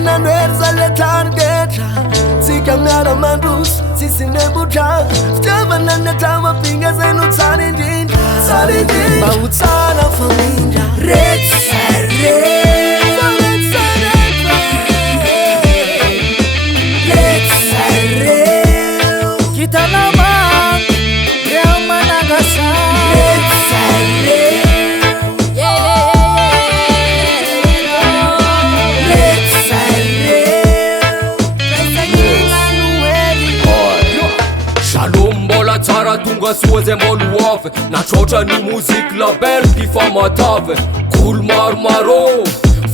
Inanweza le targeta Sika miara mandus Sisi nebuta Stava nane tawa pinga zenu tsari jinja Bautsara faminja Red Saturday Red Saturday Kita naman Real managasa Red Saturday Tsara tonga soa zay maluave Natrotra ny muziky label mpifa matave Kolo maromaro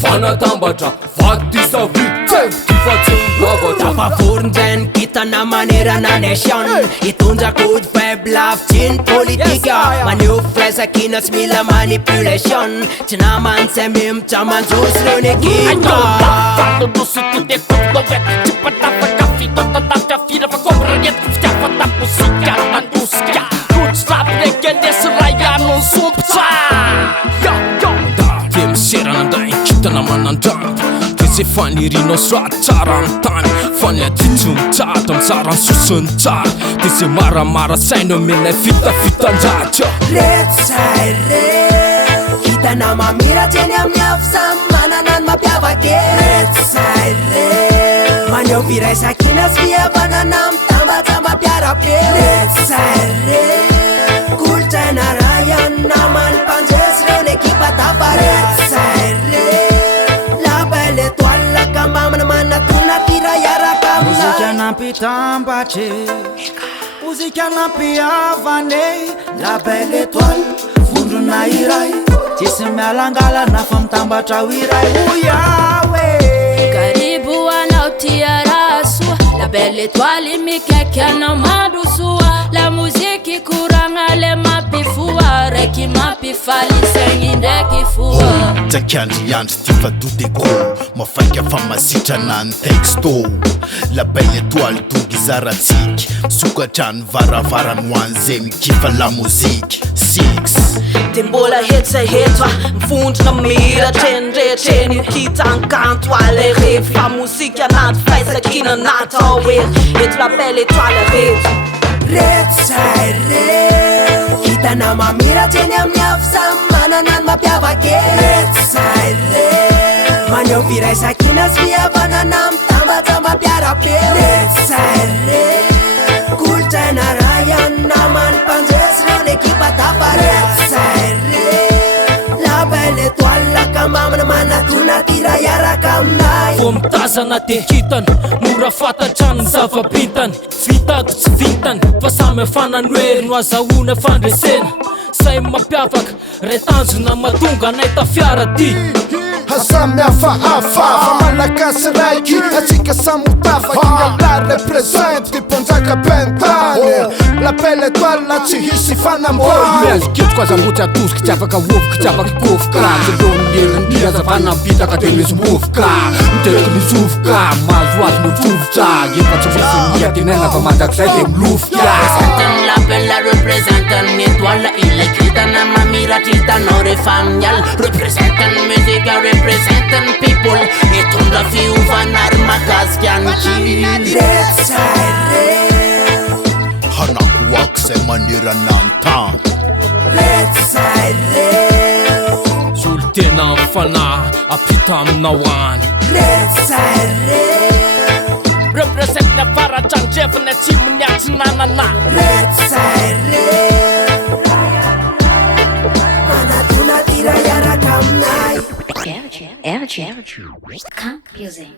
fanatambatra Vaty savity Kifa tsy mivavatra Tapavorindren kitana manerana nation Hitondra kody faible lavitry ny politika Maneho firaisan-kina tsy mila manipulation Tsy namantsay mimotra manjosy reo ny ekita Nosy tode kodovet Tsy patafaka fito tatafia fira fa kombranetka fitiafa taposika Mandoska Kutslap regendesy raya non sompsa Dia miserana ndray kitana manandrana Dia zay fanirinao sady tsara ny tany Faniaditsy mitsara mitsara ny sosiny tsara Dia zay maramara saina menay fitafitandratra Red Saturday Kitana mamira tseny amin'ny afisamy manana ny mampiavaka Red Saturday Maneho firaisan-kina sy fihavanana mitambatra mampiarabe Red Saturday Kolotsaina rayana manimpanjesy reo ny ekipa tafa Red Saturday Label étoile kambamana manatona tira iaraka amina Muzika nampitambatre Muzika nampiavane Label étoile Vondrona iray Tsisy mialangalana fa mitambatra ho iray Oyawe Karibu anao tia raha soa Label étoile mikaiky anao mandrosoa La muziki koragna le mampifoa Raiky mampifaly saigny ndraiky foa Tsakiandry andry ty fa to de go Mafaika fa masitrana ny texto Label étoile tonga izaratsiky Sokatra ny varavarany ho an'zay mikifa la mozika 6 De mbola hetsehetsa mivondrona mira trenretreny io kitankanto ale rehetra Fa mozika anaty firaisan-kina natao eto Eto label étoile reto Red Saturday Kitana mamira tseny amin'ny afisamy manana ny mampiavaka Red Saturday Maneho firaisan-kina sy fihavanana mitambatra mampiarabe Red Saturday Kolotsaina rayana manimpanjesy reo ny ekipa tafa Red Saturday Label étoile kambamana manatona tira iaraka aminay Vao mitazana dia kitana Mora fantatrany ny zava-bitany Vitako tsy vitany Fa samy afanany hoe no azahoana fandresena Say mampiavaka Ray tanjona mahatonga nahita fiara ty Samy hafahafa fa malagasy raiky Atsika samy tafa Kinga la represent ty mpanjaka pentany Label étoile tsy hisy fanambôly Miazikitiko azambotsy atosiky tsy afaka vovoky tsy afaka ikovoka Tsilony erindia azavana bitaka dia misy movoka Miteky misofoka mazo azy mitsofotra Efa tsy misy miatinena fa mandrakizay dia milofoka Representen label la representen étoile Il est kitana mamiratra hitanao rehefa miala Representen musique representen people Hitondra fiovana ary mahakasika an'ity Red Saturday Hanakoako zay manerana ny tany Red Saturday Solo tena mifanahy Apita aminao any Red Saturday Represent na faratra andrefana tsy miniatsy nanana Red Saturday Manatona tira iaraka aminay R.JEIFFREY Confusing